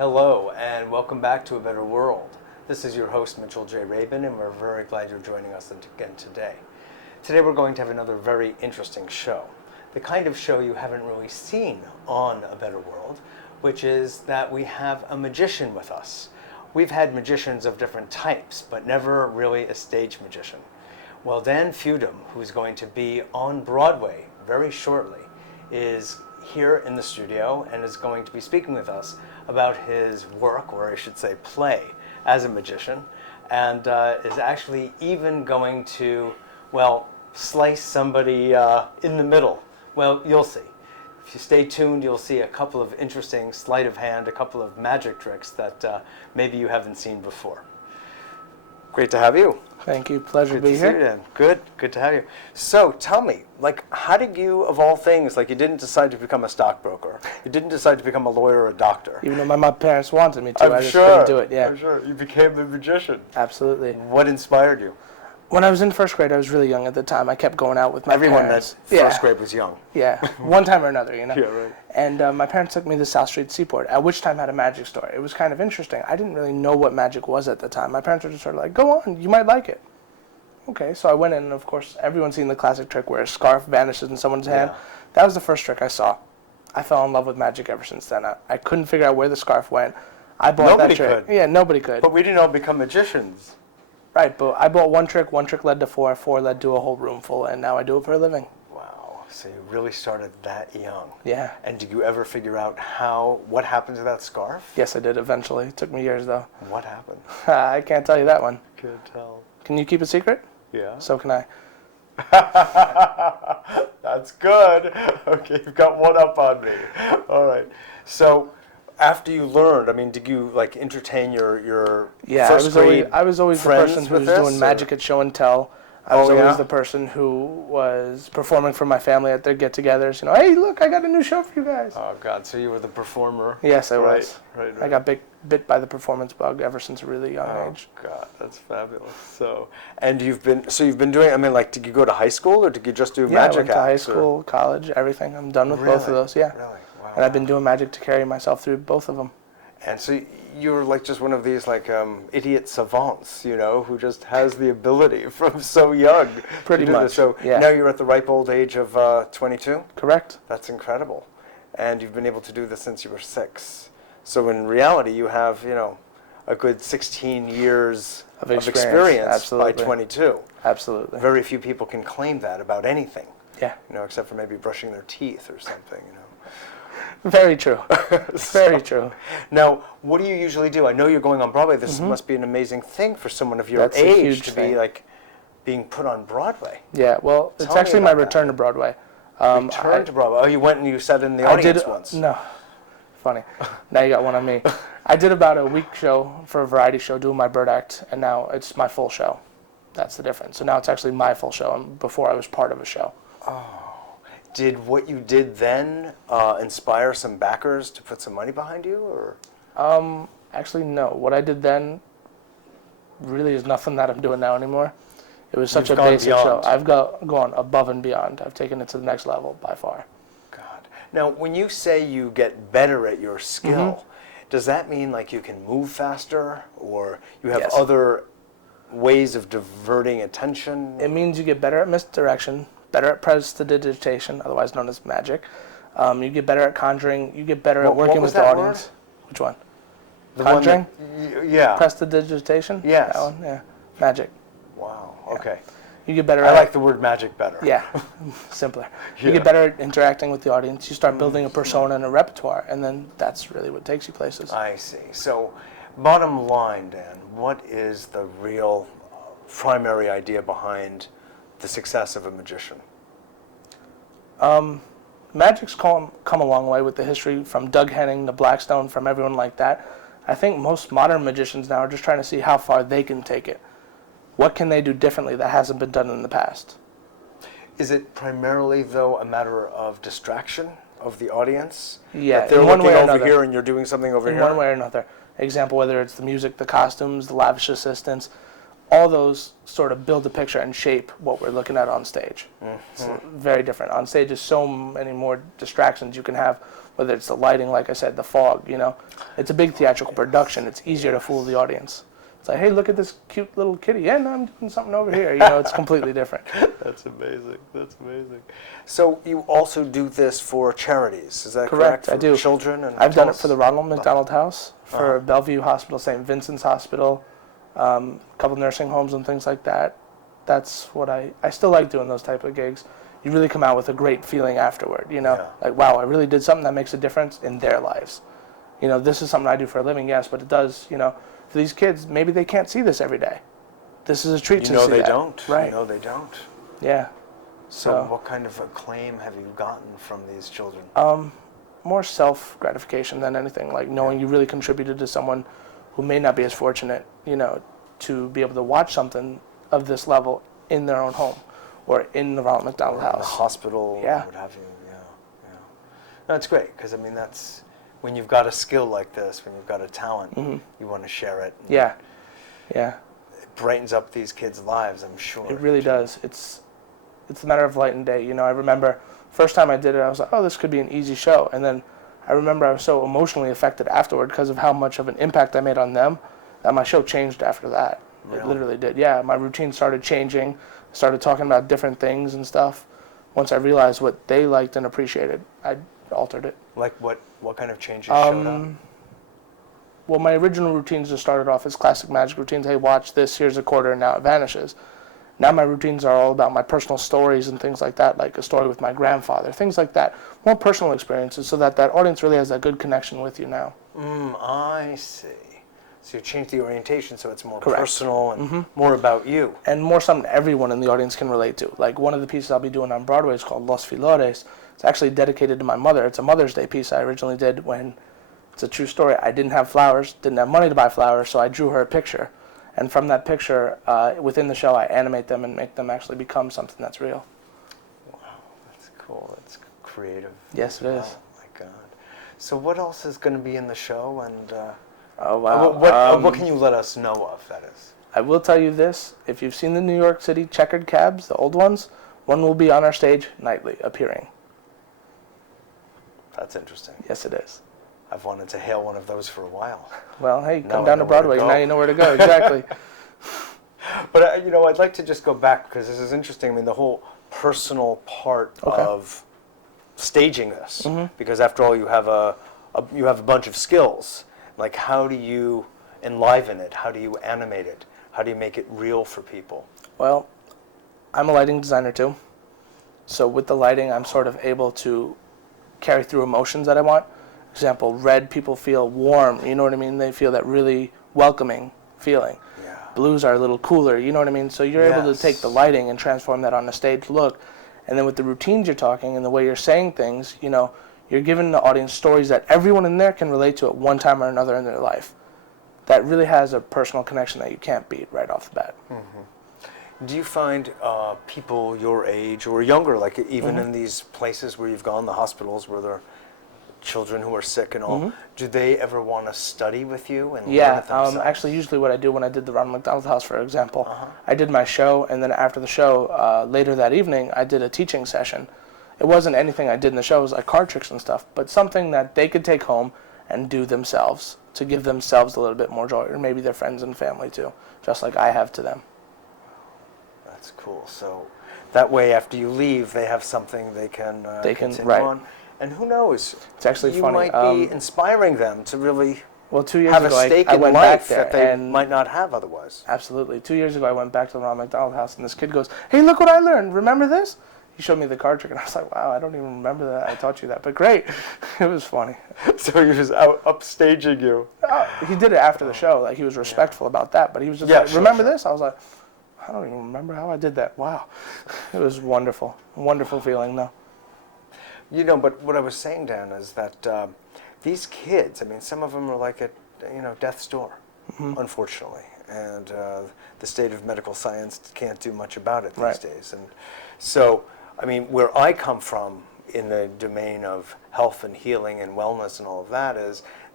Hello, and welcome back to A Better World. This is your host, Mitchell Rabin, and we're very glad you're joining us again today. Today we're going to have another very interesting show. The kind of show you haven't really seen on A Better World, which is that we have a magician with us. We've had magicians of different types, but never really a stage magician. Well, David Fudim, who's going to be on Broadway very shortly, is here in the studio and is going to be speaking with us about his work, or I should say play, as a magician, and is actually even going to, well, slice somebody in the middle. Well, you'll see. If you stay tuned, you'll see a couple of interesting sleight of hand, a couple of magic tricks that maybe you haven't seen before. Great to have you. Thank you. Pleasure to be here. Good to see you, Dan. Good to have you. So tell me, how did you, of all things, you didn't decide to become a stockbroker. You didn't decide to become a lawyer or a doctor. Even though my parents wanted me to, I just couldn't do it. Yeah. I'm sure. You became the magician. Absolutely. What inspired you? When I was in first grade, I was really young at the time. I kept going out with my Everyone parents. Everyone that first grade was young. Yeah, one time or another, you know. Yeah, right. And my parents took me to the South Street Seaport, at which time had a magic store. It was kind of interesting. I didn't really know what magic was at the time. My parents were just sort of like, go on, you might like it. Okay, so I went in, and of course, everyone's seen the classic trick where a scarf vanishes in someone's hand. That was the first trick I saw. I fell in love with magic ever since then. I couldn't figure out where the scarf went. I bought that trick. Nobody could. Yeah, nobody could. But we didn't all become magicians. Right, but I bought one trick led to four led to a whole room full, and now I do it for a living. Wow, so you really started that young. Yeah. And did you ever figure out what happened to that scarf? Yes, I did eventually. It took me years, though. What happened? I can't tell you that one. Can't tell. Can you keep a secret? Yeah. So can I. That's good. Okay, you've got one up on me. All right. So after you learned, did you entertain your first grade I was always the person who was doing magic at show and tell. I was always the person who was performing for my family at their get-togethers. Hey, look, I got a new show for you guys. Oh God! So you were the performer. Yes, I was. Right. I got bit by the performance bug ever since a really young age. Oh God, that's fabulous. So, and you've been doing. Did you go to high school or did you just do magic acts? I went to high school, college, everything. I'm done with both of those. Yeah. Really? Wow. And I've been doing magic to carry myself through both of them. And so you were just one of these idiot savants, who just has the ability from so young. Pretty much. So now you're at the ripe old age of 22? Correct. That's incredible. And you've been able to do this since you were 6. So in reality, you have, a good 16 years of experience by 22. Absolutely. Very few people can claim that about anything. Yeah. Except for maybe brushing their teeth or something, Very true. Very true. Now, what do you usually do? I know you're going on Broadway. This must be an amazing thing for someone of your age to be being put on Broadway. Yeah, well, it's actually my return to Broadway. Return to Broadway. Oh, you went and you sat in the audience once. No. Funny. Now you got one on me. I did about a week show for a variety show doing my bird act, and now it's my full show. That's the difference. So now it's actually my full show, and before I was part of a show. Oh. Did what you did then inspire some backers to put some money behind you, or? Actually, no. What I did then really is nothing that I'm doing now anymore. It was such a basic show. I've gone above and beyond. I've taken it to the next level by far. God. Now, when you say you get better at your skill, does that mean you can move faster, or you have other ways of diverting attention? It means you get better at misdirection, better at prestidigitation, otherwise known as magic. You get better at conjuring. You get better at working with the audience. Word? Which one? The conjuring? One that, Prestidigitation? Yes. That one? Yeah. Magic. Wow. Okay. You get better I like the word magic better. Yeah. Simpler. You get better at interacting with the audience. You start building a persona and a repertoire, and then that's really what takes you places. I see. So, bottom line, Dan, what is the real primary idea behind the success of a magician? Magic's come a long way with the history from Doug Henning to Blackstone, from everyone like that. I think most modern magicians now are just trying to see how far they can take it. What can they do differently that hasn't been done in the past? Is it primarily, though, a matter of distraction of the audience? Yeah, that they're in one looking way or over another. here and you're doing something over in here? one way or another. Example, whether it's the music, the costumes, the lavish assistants, all those sort of build a picture and shape what we're looking at on stage. It's very different. On stage, there's so many more distractions you can have, whether it's the lighting, like I said, the fog, you know. It's a big theatrical production. It's easier to fool the audience. It's like, hey, look at this cute little kitty. Yeah, no, I'm doing something over here. You know, it's completely different. That's amazing. That's amazing. So you also do this for charities, is that correct? Correct, I do. Children? And I've done it for the Ronald McDonald House, for Bellevue Hospital, St. Vincent's Hospital, a couple nursing homes and things like that. That's what I still like doing those type of gigs. You really come out with a great feeling afterward, you know? Like, wow, I really did something that makes a difference in their lives. You know, this is something I do for a living, yes, but it does, you know, for these kids, maybe they can't see this every day. This is a treat to see that. You know they don't. Right. You know they don't. Yeah. So what kind of acclaim have you gotten from these children? More self-gratification than anything, like knowing you really contributed to someone who may not be as fortunate, you know, to be able to watch something of this level in their own home or in the Ronald McDonald House. In the hospital, Yeah. what have you, yeah. No, it's great, because, I mean, that's, when you've got a skill like this, when you've got a talent, you want to share it. Yeah, It brightens up these kids' lives, I'm sure. It really does. It's a matter of light and day. You know, I remember first time I did it, I was like, oh, this could be an easy show. And then I remember I was so emotionally affected afterward because of how much of an impact I made on them that my show changed after that. Really? It literally did. Yeah, my routine started changing, started talking about different things and stuff. Once I realized what they liked and appreciated, I altered it. Like what kind of changes showed up? Well, my original routines just started off as classic magic routines. Hey, watch this, here's a quarter, and now it vanishes. Now my routines are all about my personal stories and things like that, like a story with my grandfather, things like that. More personal experiences so that audience really has that good connection with you now. I see. So you changed the orientation so it's more Correct. personal and more about you. And more something everyone in the audience can relate to. Like one of the pieces I'll be doing on Broadway is called Los Flores. It's actually dedicated to my mother. It's a Mother's Day piece I originally did when, it's a true story, I didn't have flowers, didn't have money to buy flowers, so I drew her a picture. And from that picture, within the show, I animate them and make them actually become something that's real. Wow, that's cool. That's creative. Yes, it is. Oh, my God. So what else is going to be in the show? And Oh, wow. what can you let us know of, that is? I will tell you this. If you've seen the New York City checkered cabs, the old ones, one will be on our stage nightly, appearing. That's interesting. Yes, it is. I've wanted to hail one of those for a while. Well, hey, Now come I down know to where to Broadway. go. Now you know where to go. Exactly. But, I'd like to just go back because this is interesting. I mean, the whole personal part of staging this, because after all, you have a bunch of skills. Like, how do you enliven it? How do you animate it? How do you make it real for people? Well, I'm a lighting designer too. So with the lighting, I'm sort of able to carry through emotions that I want. For example, red people feel warm, you know what I mean? They feel that really welcoming feeling. Yeah. Blues are a little cooler, you know what I mean? So you're able to take the lighting and transform that on a stage look. And then with the routines you're talking and the way you're saying things, you know, you're giving the audience stories that everyone in there can relate to at one time or another in their life. That really has a personal connection that you can't beat right off the bat. Do you find people your age or younger, like even in these places where you've gone, the hospitals where there are children who are sick and all, do they ever want to study with you and learn it themselves? Actually, usually what I do when I did the Ronald McDonald House, for example, I did my show, and then after the show, later that evening, I did a teaching session. It wasn't anything I did in the show, it was like card tricks and stuff, but something that they could take home and do themselves to give themselves a little bit more joy, or maybe their friends and family too, just like I have to them. That's cool. So that way, after you leave, they have something they can continue on. And who knows? It's actually you funny. You might be inspiring them to really Well, 2 years have ago, a stake I in went life back there that they and might not have otherwise. Absolutely. 2 years ago, I went back to the Ronald McDonald House, and this kid goes, "Hey, look what I learned. Remember this?" He showed me the card trick, and I was like, "Wow, I don't even remember that. I taught you that." But great. It was funny. So he was out upstaging you. He did it after the show. Like, he was respectful about that, but he was just like, sure, "Remember this?" I was like, "I don't even remember how I did that." Wow. It was wonderful. Wonderful feeling, though. You know, but what I was saying, Dan, is that these kids, I mean, some of them are like at, death's door, unfortunately. And the state of medical science can't do much about it these days. And so, I mean, where I come from in the domain of health and healing and wellness and all of that is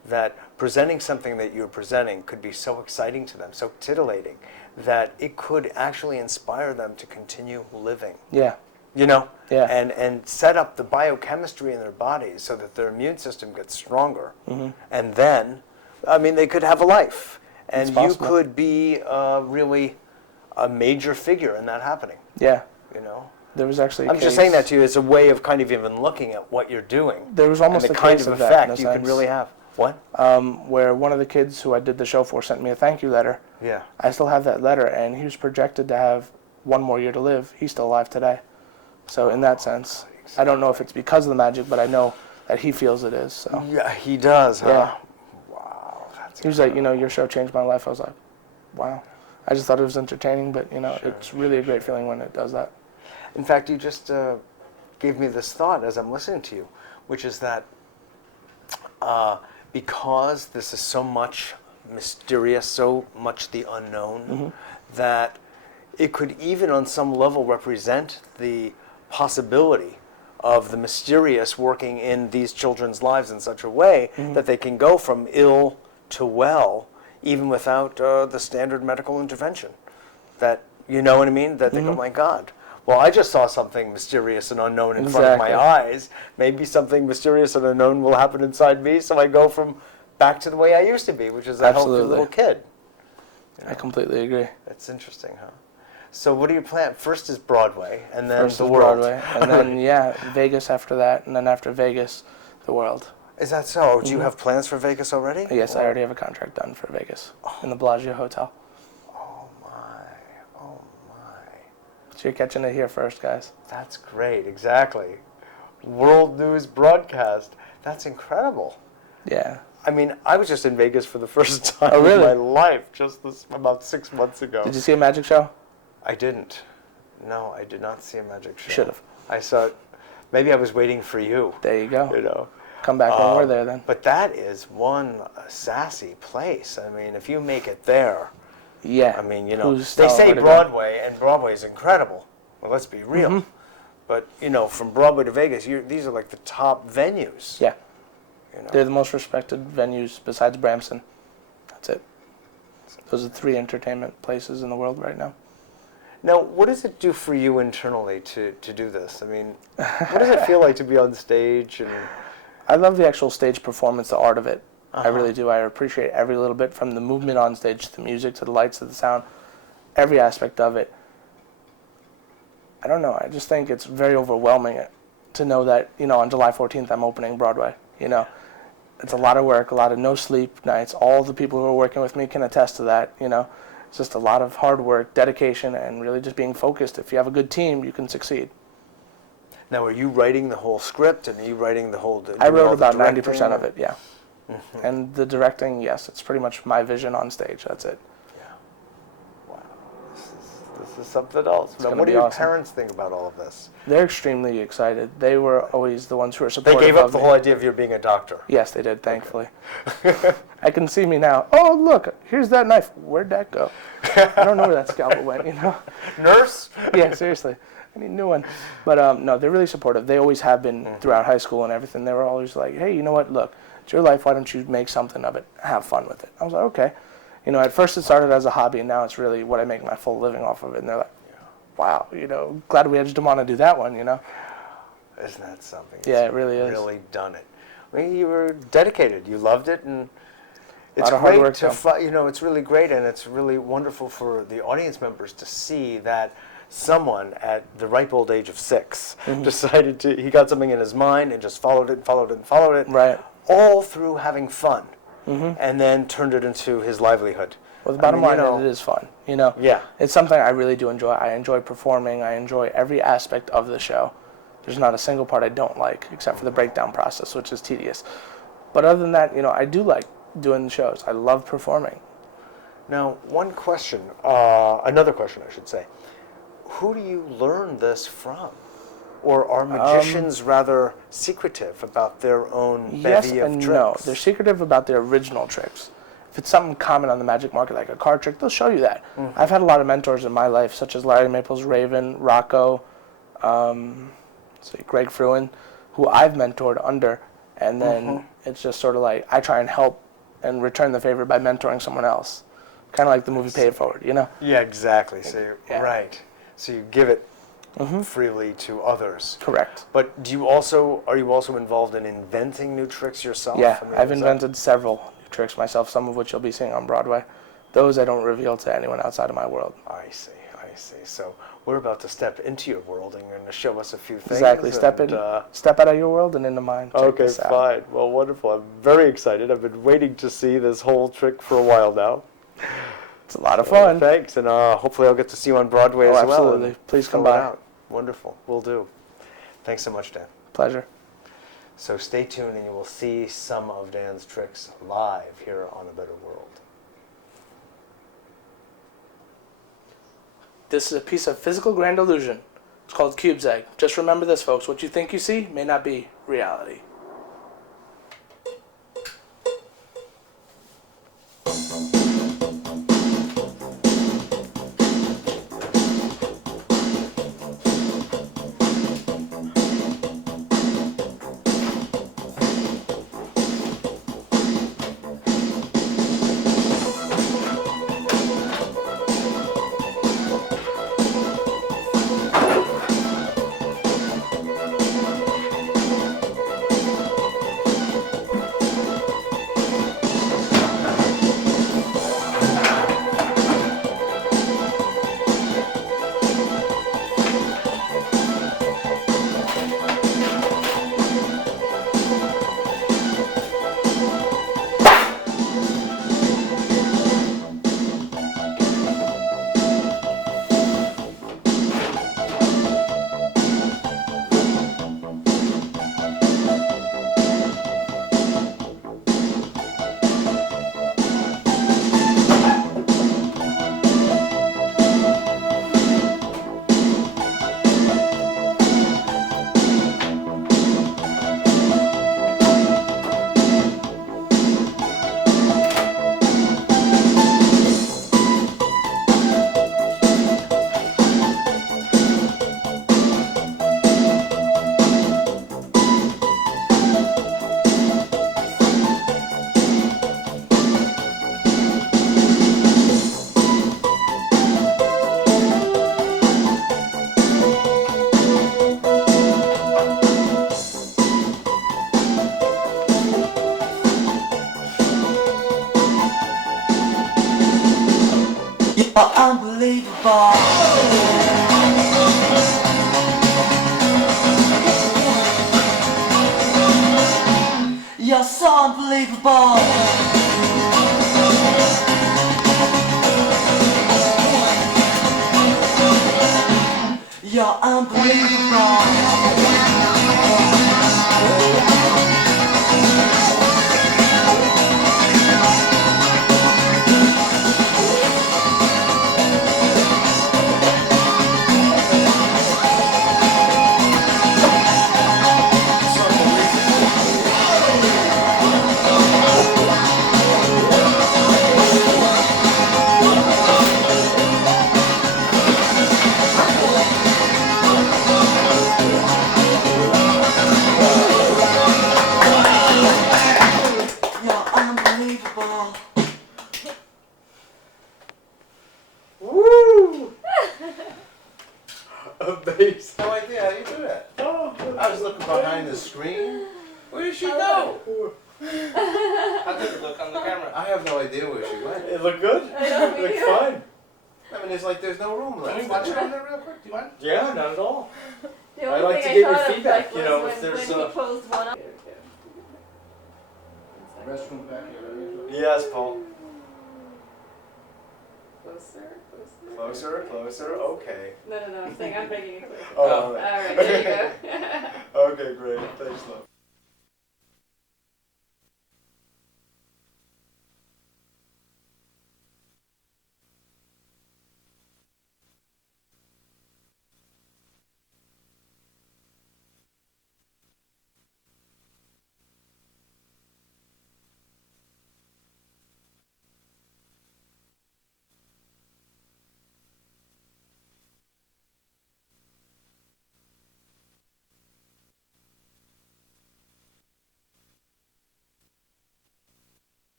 that presenting something that you're presenting could be so exciting to them, so titillating, that it could actually inspire them to continue living. Yeah. You know? Yeah. And set up the biochemistry in their bodies so that their immune system gets stronger. And then, I mean, they could have a life. And you could be really a major figure in that happening. Yeah. You know? There was actually I'm just saying that to you as a way of kind of even looking at what you're doing. There was almost and the a kind case of of that, in effect a you can sense. really have. What? Where one of the kids who I did the show for sent me a thank you letter. Yeah. I still have that letter, and he was projected to have 1 more year to live. He's still alive today. So in that sense, I don't know if it's because of the magic, but I know that he feels it is. So. Yeah, he does, huh? Yeah. Wow, that's He was like, you know, your show changed my life. I was like, wow. I just thought it was entertaining, but, you know, it's really a great feeling when it does that. In fact, you just gave me this thought as I'm listening to you, which is that because this is so much mysterious, so much the unknown, that it could even on some level represent the possibility of the mysterious working in these children's lives in such a way that they can go from ill to well, even without the standard medical intervention. That, you know what I mean? That they go, my God, well, I just saw something mysterious and unknown in front of my eyes. Maybe something mysterious and unknown will happen inside me, so I go from back to the way I used to be, which is a healthy little kid. You know? I completely agree. That's interesting, huh? So what do you plan? First is Broadway, and then First the is world. Broadway, and then, yeah, Vegas after that, and then after Vegas, the world. Is that so? Do you have plans for Vegas already? Yes, I already have a contract done for Vegas in the Bellagio Hotel. Oh my, oh my. So you're catching it here first, guys. That's great, exactly. World news broadcast. That's incredible. Yeah. I mean, I was just in Vegas for the first time Oh, really? in my life, just about 6 months ago. Did you see a magic show? I didn't. No, I did not see a magic show. Should have. I saw it. Maybe I was waiting for you. There you go. You know. Come back when we're there then. But that is one sassy place. I mean, if you make it there, Yeah. I mean, you know, Who's they telling say where to go? Broadway, and Broadway is incredible. Well, let's be real. Mm-hmm. But, you know, from Broadway to Vegas, these are like the top venues. Yeah. You know? They're the most respected venues besides Bramson. That's it. Those are 3 entertainment places in the world right now. Now, what does it do for you internally to do this? I mean, what does it feel like to be on stage? And I love the actual stage performance, the art of it. I really do. I appreciate every little bit, from the movement on stage to the music to the lights to the sound, every aspect of it. I don't know. I just think it's very overwhelming to know that, you know, on July 14th I'm opening Broadway. You know, it's a lot of work, a lot of no sleep nights. All the people who are working with me can attest to that. You know, it's just a lot of hard work, dedication, and really just being focused. If you have a good team, you can succeed. now, are you writing the whole script, and are you writing the whole? I wrote all the about directing? 90% of it, yeah. And the directing, yes, it's pretty much my vision on stage. That's it. Yeah. Wow. This is something else. Now, gonna what do be your awesome. parents think about all of this? They're extremely excited. They were always the ones who were They supportive gave up of the me. whole idea of you being a doctor. Yes, they did, thankfully. I can see me now. Oh, look, here's that knife. Where'd that go? I don't know where that scalpel went, you know? Nurse? Yeah, seriously. I need a new one. But no, they're really supportive. They always have been throughout high school and everything. They were always like, hey, you know what? Look, it's your life. Why don't you make something of it? Have fun with it. I was like, okay. You know, at first it started as a hobby, and now it's really what I make my full living off of it. And they're like, wow, you know, glad we edged them on to do that one, you know? Isn't that something? Yeah, it really is. Really done it. I mean, you were dedicated. You loved it, and it's lot of hard great work, to you know. It's really great, and it's really wonderful for the audience members to see that someone at the ripe old age of 6 decided to. He got something in his mind and just followed it, and followed it, and followed it. Right. All through having fun, and then turned it into his livelihood. Well, the bottom line you know, is it is fun, you know? Yeah. It's something I really do enjoy. I enjoy performing. I enjoy every aspect of the show. There's not a single part I don't like, except for the breakdown process, which is tedious. But other than that, you know, I do like doing the shows. I love performing. Now, one question, another question, I should say. Who do you learn this from? Or are magicians rather secretive about their own Yes bevy of and tricks? no. They're secretive about their original tricks. If it's something common on the magic market, like a card trick, they'll show you that. I've had a lot of mentors in my life, such as Larry Maples, Raven, Rocco, Greg Fruin, who I've mentored under, And then it's just sort of like I try and help and return the favor by mentoring someone else. Kind of like the movie Pay It Forward, you know? Yeah, exactly. So Yeah. right. So you give it freely to others. Correct. But are you also involved in inventing new tricks yourself? Yeah, I mean, I've is invented several new tricks myself, some of which you'll be seeing on Broadway. Those I don't reveal to anyone outside of my world. I see. So we're about to step into your world, and you're going to show us a few things. Exactly. Step out of your world and into mine. Check Okay, this out. fine. Well, wonderful. I'm very excited. I've been waiting to see this whole trick for a while now. It's a lot of fun. Thanks, and hopefully I'll get to see you on Broadway as well. Absolutely. Please come by. Wonderful. Will do. Thanks so much, Dan. Pleasure. So stay tuned, and you will see some of Dan's tricks live here on A Better World. This is a piece of physical grand illusion. It's called Cube's Egg. Just remember this, folks. What you think you see may not be reality. You're unbelievable. You're so unbelievable. You're unbelievable. You're unbelievable. Woo! Amazing. No idea how you do that. I was looking behind the screen. Where did she go? How did it look on the camera? I have no idea where she went. It looked good? I know, It me looked too. fine. I mean, there's no room left. Can we watch it on there real quick? Do you mind? Yeah, not at all. The I only like thing to get I your thought feedback, of, you like, know, was if when there's, he closed one up. Restroom back here. Yes, Paul. Closer. Closer. Okay. No, I'm saying I'm bringing it closer. Oh, All right, there you go. Okay, great. Thanks, love.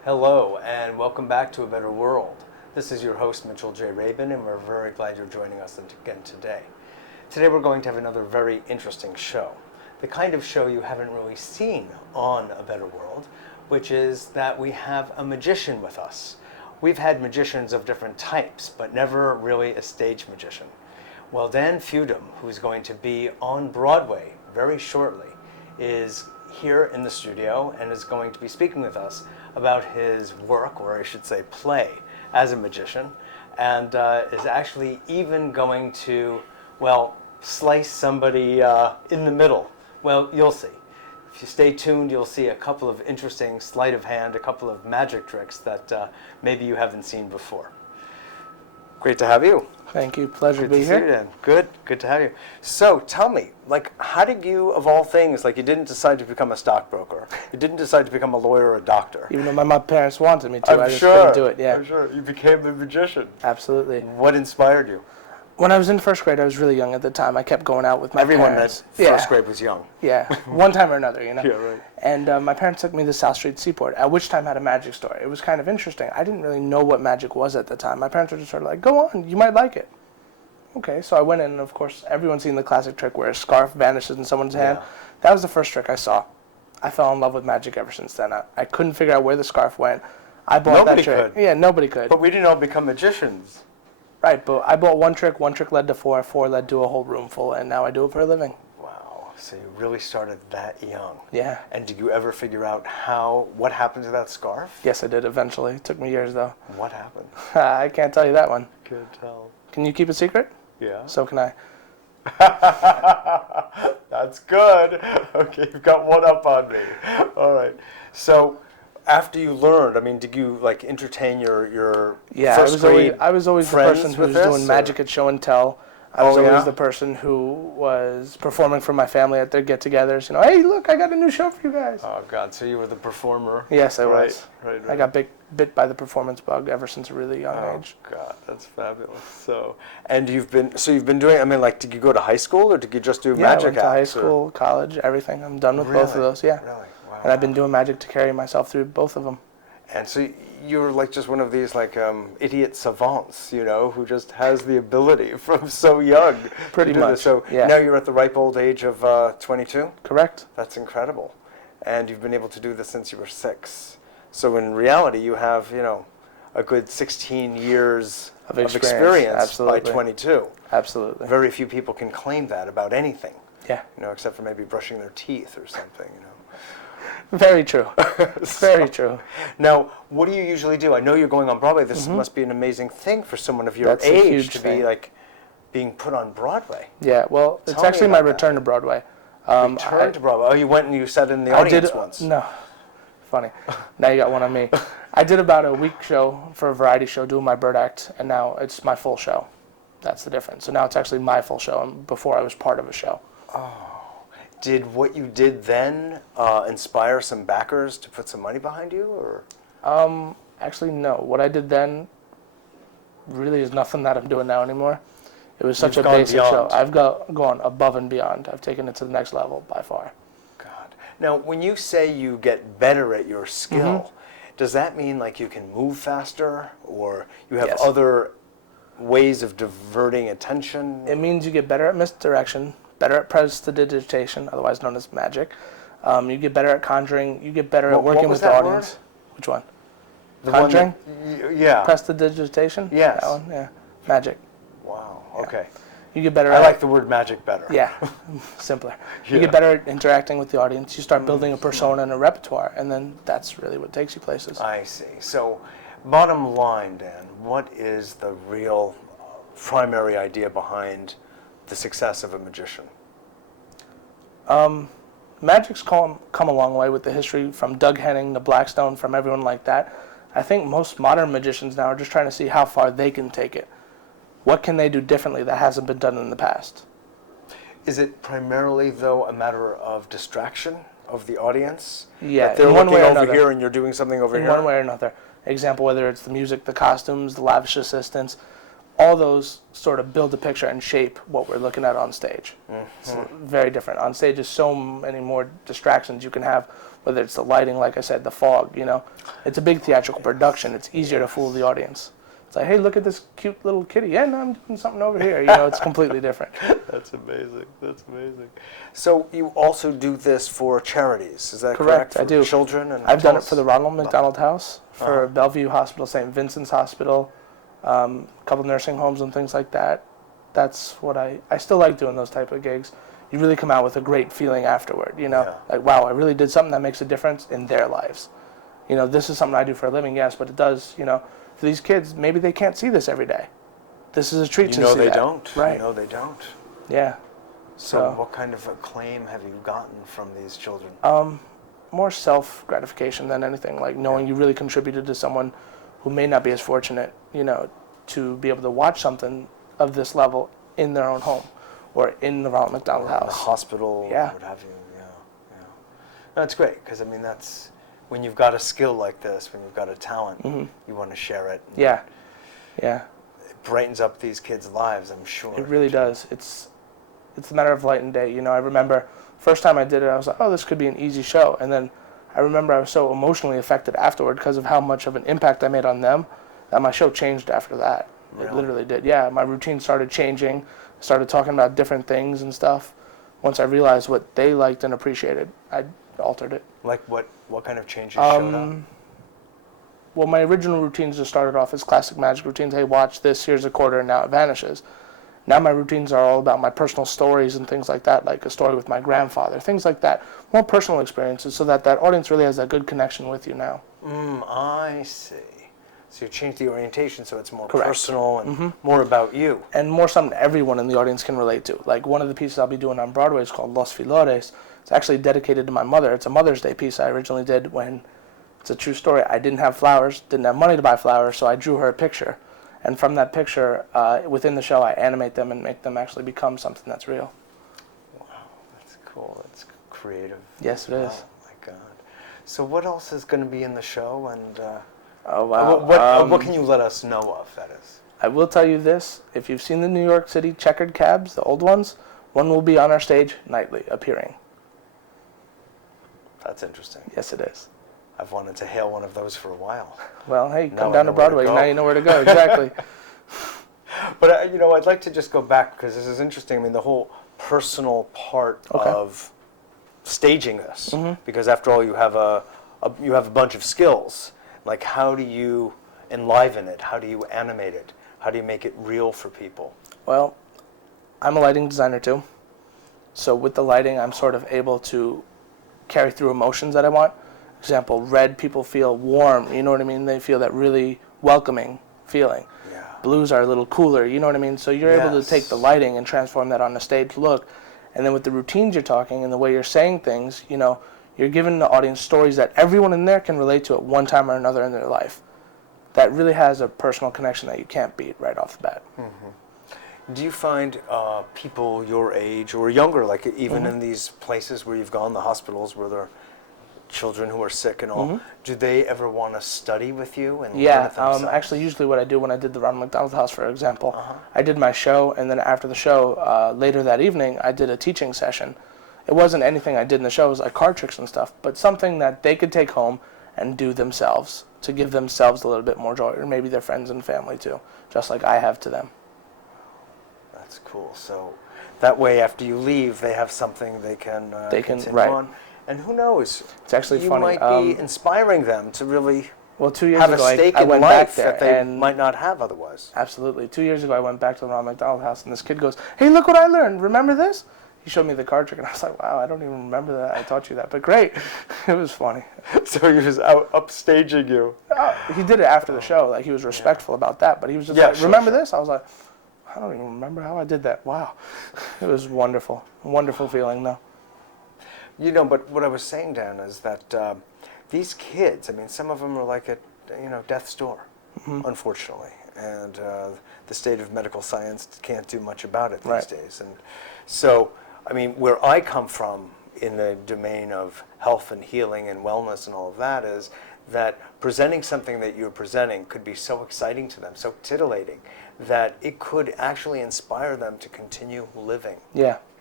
Hello, and welcome back to A Better World. This is your host, Mitchell Rabin, and we're very glad you're joining us again today. Today we're going to have another very interesting show. The kind of show you haven't really seen on A Better World, which is that we have a magician with us. We've had magicians of different types, but never really a stage magician. Well, David Fudim, who's going to be on Broadway very shortly, is here in the studio and is going to be speaking with us about his work, or I should say play, as a magician, and is actually even going to, well, slice somebody in the middle. Well, you'll see. If you stay tuned, you'll see a couple of interesting sleight of hand, a couple of magic tricks that maybe you haven't seen before. Great to have you. Thank you. Pleasure to Good be to see you, here. Dan. Good to have you. So tell me, how did you, of all things, you didn't decide to become a stockbroker, you didn't decide to become a lawyer or a doctor? Even though my parents wanted me to, I just sure, couldn't do it. Yeah, I'm sure. You became the magician. absolutely. What inspired you? When I was in first grade, I was really young at the time. I kept going out with my Everyone parents. that first grade was young. Yeah, one time or another, you know. Yeah, right. And my parents took me to the South Street Seaport, at which time had a magic store. It was kind of interesting. I didn't really know what magic was at the time. My parents were just sort of like, go on, you might like it. Okay, so I went in, and of course, everyone's seen the classic trick where a scarf vanishes in someone's hand. Yeah. That was the first trick I saw. I fell in love with magic ever since then. I couldn't figure out where the scarf went. I bought Nobody that trick. could. Yeah, nobody could. But we didn't all become magicians. Right, but I bought one trick led to four led to a whole room full, and now I do it for a living. Wow, so you really started that young. Yeah. And did you ever figure out what happened to that scarf? Yes, I did eventually. It took me years, though. What happened? I can't tell you that one. Can't tell. Can you keep a secret? Yeah. So can I. That's good. Okay, you've got one up on me. All right. So after you learned, did you entertain your Yeah, first grade I was always the friends person who with was this, doing or- magic at show and tell. I was Oh, always yeah? the person who was performing for my family at their get-togethers. You know, hey, look, I got a new show for you guys. Oh God! So you were the performer. Yes, I Right, was. right. I got bit by the performance bug ever since a really young Oh age. God, that's fabulous. So, and you've been doing. Did you go to high school or did you just do Yeah, I magic went to high acts, or- school, college, everything. I'm done with both of Really? those. Yeah. Really? Wow. And I've been doing magic to carry myself through both of them. And so you're just one of these idiot savants, who just has the ability from so young. Pretty to do this. much, So yeah. now you're at the ripe old age of 22. Correct? That's incredible, and you've been able to do this since you were 6. So in reality, you have a good 16 years Of of experience, experience by absolutely. 22. Absolutely. Very few people can claim that about anything, Yeah. except for maybe brushing their teeth or something. Very true. Very true. Now, what do you usually do? I know you're going on Broadway. This must be an amazing thing for someone of your That's a age huge to thing. be being put on Broadway. Yeah, well, it's Tell me actually my about that. return to Broadway. Return to Broadway. Oh, you went and you sat in the audience once. No. Funny. Now you got one on me. I did about a week show for a variety show doing my bird act, and now it's my full show. That's the difference. So now it's actually my full show, and before I was part of a show. Did what you did then inspire some backers to put some money behind you, or? Actually, no. What I did then really is nothing that I'm doing now anymore. It was such You've a gone basic beyond. show. I've gone above and beyond. I've taken it to the next level by far. God. Now, when you say you get better at your skill, does that mean you can move faster, or you have Yes. other ways of diverting attention? It means you get better at misdirection, better at prestidigitation, otherwise known as magic. You get better at conjuring. You get better at What working was with the that audience. Which one? The one Conjuring? yeah. Prestidigitation? Yes. That one? Yeah. Magic. Wow. Okay. You get better I at like the word magic better. Yeah, simpler. You Yeah. get better at interacting with the audience. You start building a persona and a repertoire, and then that's really what takes you places. I see. So, bottom line, Dan, what is the real primary idea behind the success of a magician? Magic's come a long way with the history from Doug Henning to Blackstone, from everyone like that. I think most modern magicians now are just trying to see how far they can take it. What can they do differently that hasn't been done in the past? Is it primarily, though, a matter of distraction of the audience? Yeah, That they're in one looking way or over another. here and you're doing something over In here? one way or another. Example, whether it's the music, the costumes, the lavish assistants, all those sort of build a picture and shape what we're looking at on stage. It's very different. On stage is so many more distractions you can have whether it's the lighting, like I said, the fog, you know. It's a big theatrical production. It's easier to fool the audience. It's like, hey, look at this cute little kitty. Yeah, no, I'm doing something over here. You know, it's completely different. That's amazing. That's amazing. So you also do this for charities, is that correct? Correct, I do. For children? And I've done it for the Ronald McDonald House, for Uh-huh. Bellevue Hospital, St. Vincent's Hospital, a couple nursing homes and things like that. That's what I still like doing those type of gigs. You really come out with a great feeling afterward, you know? Yeah. Like, wow, I really did something that makes a difference in their lives. You know, this is something I do for a living, yes, but it does, you know, for these kids, maybe they can't see this every day. This is a treat You to know see they that. don't. Right. You know they don't. Yeah. So what kind of acclaim have you gotten from these children? More self-gratification than anything, like knowing you really contributed to someone who may not be as fortunate, you know, to be able to watch something of this level in their own home or in the Ronald McDonald In the House. hospital, Yeah. what have you, yeah. No, it's great, because I mean, that's, when you've got a skill like this, when you've got a talent, you want to share it. Yeah, yeah, It brightens up these kids' lives, I'm sure. it really does. It's a matter of light and day. You know, I remember first time I did it, I was like, oh, this could be an easy show. And then I remember I was so emotionally affected afterward because of how much of an impact I made on them that my show changed after that. It Really? literally did. Yeah, my routine started changing. Started talking about different things and stuff. Once I realized what they liked and appreciated, I altered it. Like what kind of changes showed up? Well, my original routines just started off as classic magic routines. Hey, watch this, here's a quarter, and now it vanishes. Now my routines are all about my personal stories and things like that, like a story with my grandfather, things like that. More personal experiences so that audience really has that good connection with you now. I see. So you changed the orientation so it's more Correct. personal and more about you. And more something everyone in the audience can relate to. Like one of the pieces I'll be doing on Broadway is called Los Filores. It's actually dedicated to my mother. It's a Mother's Day piece I originally did when, it's a true story, I didn't have flowers, didn't have money to buy flowers, so I drew her a picture. And from that picture, within the show, I animate them and make them actually become something that's real. Wow, that's cool. That's creative. Yes, it is. Oh my God. So what else is going to be in the show? And Oh, wow. what can you let us know of, that is? I will tell you this. If you've seen the New York City checkered cabs, the old ones, one will be on our stage nightly, appearing. That's interesting. Yes, it is. I've wanted to hail one of those for a while. Well, hey, Now come I down know to where to Broadway. go. Now you know where to go. Exactly. But, I'd like to just go back because this is interesting. I mean, the whole personal part of staging this, because after all, you have a bunch of skills. Like, how do you enliven it? How do you animate it? How do you make it real for people? Well, I'm a lighting designer too. So with the lighting, I'm sort of able to carry through emotions that I want. Example, red people feel warm, you know what I mean? They feel that really welcoming feeling. Yeah. Blues are a little cooler, you know what I mean? So you're able to Yes. take the lighting and transform that on a stage look. And then with the routines you're talking and the way you're saying things, you know, you're giving the audience stories that everyone in there can relate to at one time or another in their life. That really has a personal connection that you can't beat right off the bat. Do you find people your age or younger, like even in these places where you've gone, the hospitals where there are children who are sick and all, do they ever want to study with you and learn Yeah, it themselves? actually usually what I do when I did the Ronald McDonald House, for example, I did my show, and then after the show, later that evening, I did a teaching session. It wasn't anything I did in the show, it was like card tricks and stuff, but something that they could take home and do themselves to give themselves a little bit more joy, or maybe their friends and family too, just like I have to them. That's cool. So that way, after you leave, they have something they can continue right. on. And who knows? It's actually you funny. might be inspiring them to really Well, 2 years have ago, a stake I in went back life there, that they and might not have otherwise. absolutely. 2 years ago, I went back to the Ronald McDonald House, and this kid goes, "Hey, look what I learned! Remember this?" He showed me the card trick, and I was like, "Wow, I don't even remember that. I taught you that, but great." It was funny. So he was out upstaging you. He did it after the show. Like, he was respectful about that, but he was just Yeah, like, sure, "Remember sure. this?" I was like, "I don't even remember how I did that." Wow, it was wonderful, wonderful feeling, though. You know, but what I was saying, Dan, is that these kids, I mean, some of them are like at, death's door, unfortunately. And the state of medical science can't do much about it these Right. days. And so, I mean, where I come from in the domain of health and healing and wellness and all of that is that presenting something that you're presenting could be so exciting to them, so titillating, that it could actually inspire them to continue living. Yeah,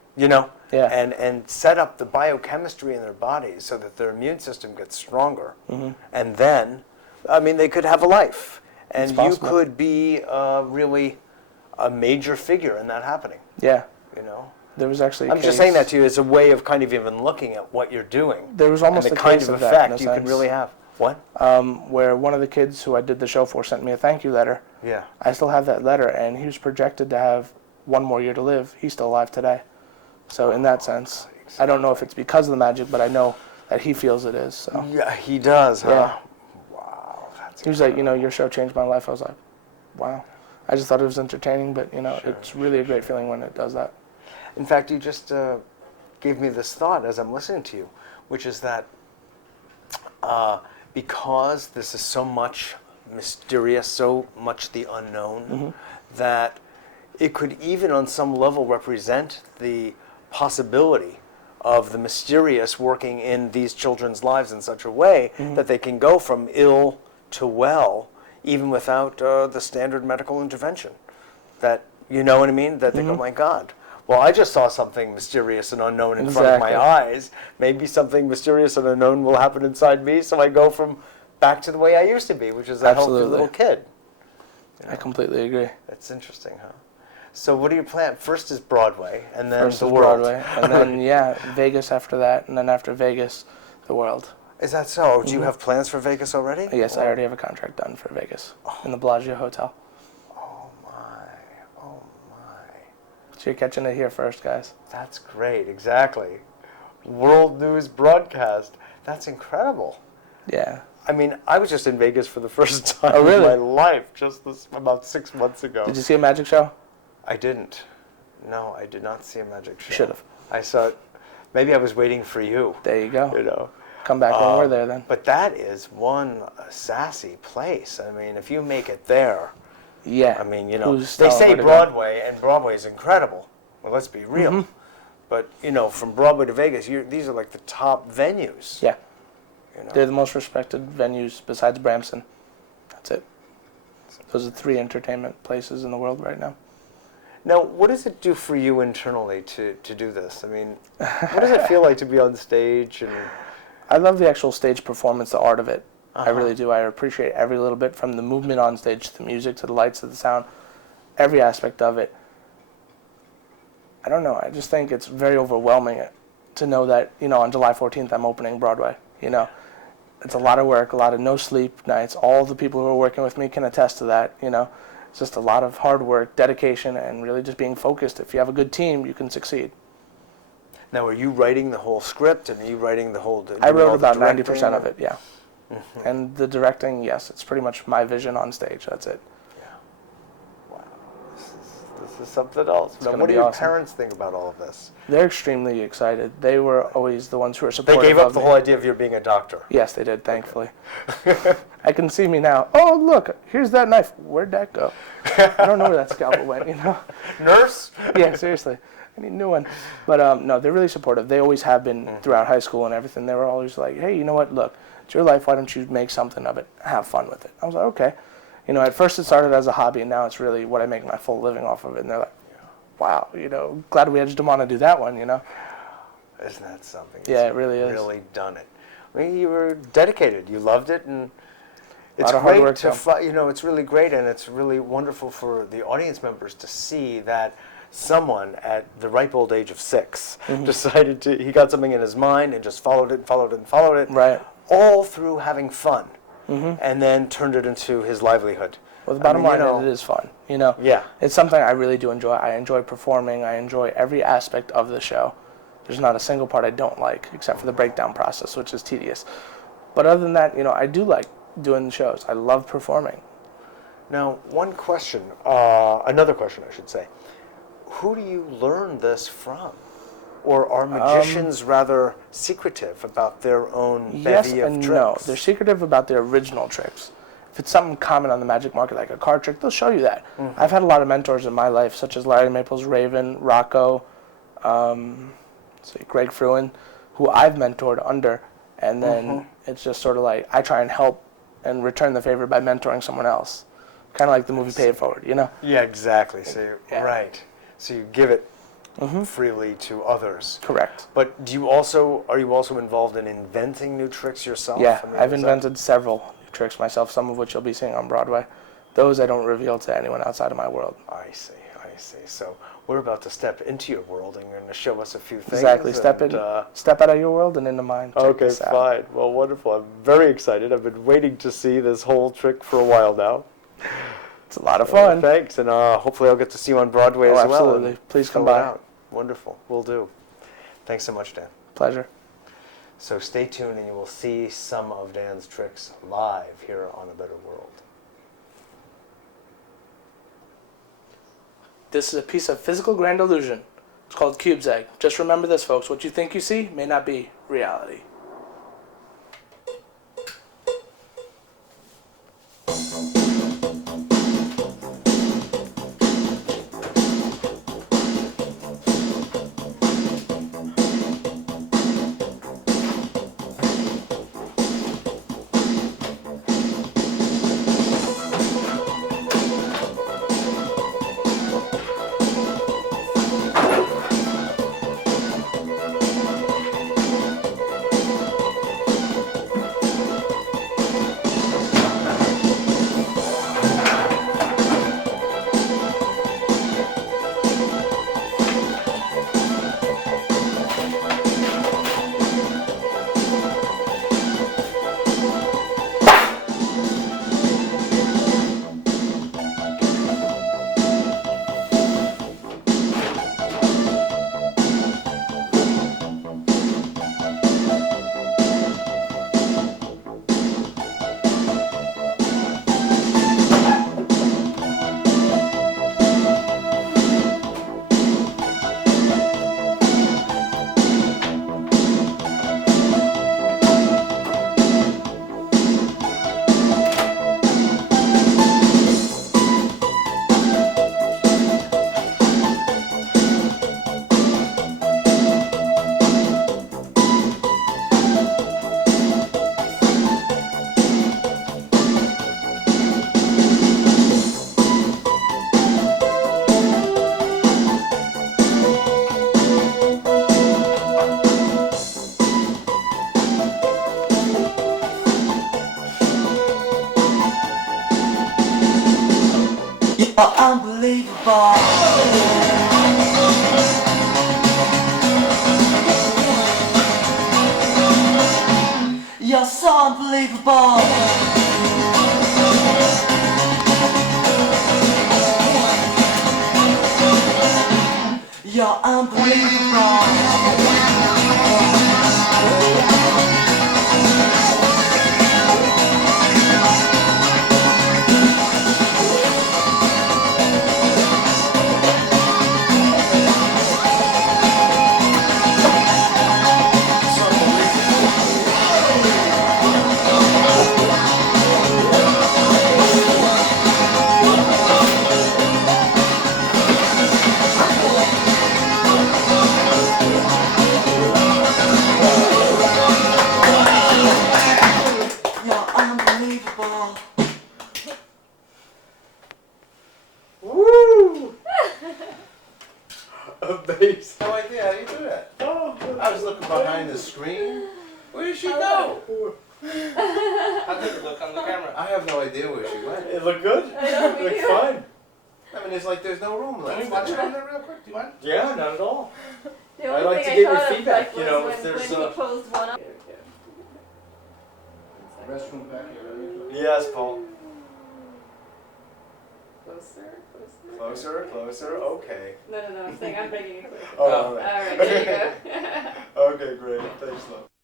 you know, Yeah. and set up the biochemistry in their bodies so that their immune system gets stronger. And then, I mean, they could have a life. And It's you possible. could be really a major figure in that happening, Yeah. you know. There was actually a I'm just case- saying that to you as a way of kind of even looking at what you're doing. There was almost and the a kind case of of that, in a effect you can sense. really have. What? Where one of the kids who I did the show for sent me a thank you letter. Yeah. I still have that letter, and he was projected to have 1 more year to live. He's still alive today. So in that sense, I don't know if it's because of the magic, but I know that he feels it is. So Yeah, he does, huh? Yeah. Wow, that's he was like, you know, your show changed my life. I was like, wow. I just thought it was entertaining, but you know, it's really a great feeling when it does that. In fact, you just gave me this thought as I'm listening to you, which is that because this is so much mysterious, so much the unknown, that it could even on some level represent the possibility of the mysterious working in these children's lives in such a way that they can go from ill to well, even without the standard medical intervention. That, you know what I mean? That they go, my God, well, I just saw something mysterious and unknown in front of my eyes. Maybe something mysterious and unknown will happen inside me, so I go from back to the way I used to be, which is that healthy Absolutely. little kid. I completely agree. That's interesting, huh? So what do you plan? First is Broadway, and then First the is world. Broadway, and then, yeah, Vegas after that, and then after Vegas, the world. Is that so? Do you have plans for Vegas already? Yes, I Or- already have a contract done for Vegas in the Bellagio Hotel. Oh my. So you're catching it here first, guys. That's great, exactly. World news broadcast. That's incredible. Yeah. I mean, I was just in Vegas for the first time Oh, really? in my life, just about 6 months ago. Did you see a magic show? I didn't. No, I did not see a magic show. Should have. I saw it. Maybe I was waiting for you. There you go. You know. Come back when we're there then. But that is one sassy place. I mean, if you make it there, Yeah. I mean, you know, Who's they telling say where to go? Broadway, and Broadway is incredible. Well, let's be real. Mm-hmm. But, you know, from Broadway to Vegas, these are like the top venues. Yeah. You know? They're the most respected venues besides Bramson. That's it. Those are 3 entertainment places in the world right now. Now, what does it do for you internally to do this? I mean, what does it feel like to be on stage? And I love the actual stage performance, the art of it. I Uh-huh. really do. I appreciate every little bit, from the movement on stage to the music to the lights to the sound, every aspect of it. I don't know. I just think it's very overwhelming to know that, you know, on July 14th I'm opening Broadway. You know, it's a lot of work, a lot of no sleep nights. All the people who are working with me can attest to that. You know, it's just a lot of hard work, dedication, and really just being focused. If you have a good team, you can succeed. now, are you writing the whole script, and are you writing the whole? I doing wrote all the about directing? 90% of it, yeah. And the directing, yes, it's pretty much my vision on stage. That's it. Yeah. Wow. This is something else. Now, gonna what do be your awesome. parents think about all of this? They're extremely excited. They were always the ones who were They supportive gave up of the me. whole idea of you being a doctor. Yes, they did, thankfully. I can see me now. Oh, look, here's that knife. Where'd that go? I don't know where that scalpel went, you know? Nurse? Yeah, seriously. I need a new one. But no, they're really supportive. They always have been throughout high school and everything. They were always like, hey, you know what? Look, it's your life. Why don't you make something of it? Have fun with it. I was like, okay. You know, at first it started as a hobby, and now it's really what I make my full living off of it. And they're like, wow, you know, glad we edged them on to do that one, you know? Isn't that something? Yeah, It's it really is. Really done it. I mean, you were dedicated. You loved it, and it's lot of hard great work, to though. you know. It's really great, and it's really wonderful for the audience members to see that someone at the ripe old age of 6 decided to. He got something in his mind and just followed it, and followed it, and followed it. Right. All through having fun, and then turned it into his livelihood. Well, the bottom I mean, line you know, is it is fun, you know? Yeah. It's something I really do enjoy. I enjoy performing. I enjoy every aspect of the show. There's not a single part I don't like, except for the breakdown process, which is tedious. But other than that, you know, I do like doing the shows. I love performing. Now, one question, another question, I should say. Who do you learn this from? Or are magicians rather secretive about their own Yes bevy of and tricks? no. They're secretive about their original tricks. If it's something common on the magic market, like a card trick, they'll show you that. I've had a lot of mentors in my life, such as Larry Maples Raven, Rocco, Greg Fruin, who I've mentored under, and then it's just sort of like I try and help and return the favor by mentoring someone else. Kind of like the movie Pay It Forward, you know? Yeah, exactly. So Yeah. right. So you give it freely to others. Correct. But are you also involved in inventing new tricks yourself? Yeah, I mean, I've is invented several tricks myself, some of which you'll be seeing on Broadway. Those I don't reveal to anyone outside of my world. I see. So we're about to step into your world, and you're going to show us a few things. Exactly. Step out of your world and into mine. Check Okay, this out. fine. Well, wonderful. I'm very excited. I've been waiting to see this whole trick for a while now. It's a lot of fun. Thanks, and hopefully I'll get to see you on Broadway as well. Absolutely. Please come by. Out. Wonderful. Will do. Thanks so much, Dan. Pleasure. So stay tuned, and you will see some of Dan's tricks live here on A Better World. This is a piece of physical grand illusion. It's called Cube's Egg. Just remember this, folks. What you think you see may not be reality. You're unbelievable. You're so unbelievable. You're unbelievable. You're unbelievable. Woo! Amazing. No idea how you do that. I was looking behind the screen. Where did she go? How did it look on the camera? I have no idea where she went. It looked good? I know, It me looked too. fine. I mean, there's no room Can left. we watch it on there real quick? Do you mind? Yeah, not at all. The I only like to thing get your I thought feedback, of, you like, know, was if when there's, he closed one up. Restroom back here. Yes, Paul. Closer. Closer. Okay. No, I'm saying I'm making it closer. Oh, all All right. right, there you go. Okay, great. Thanks, love.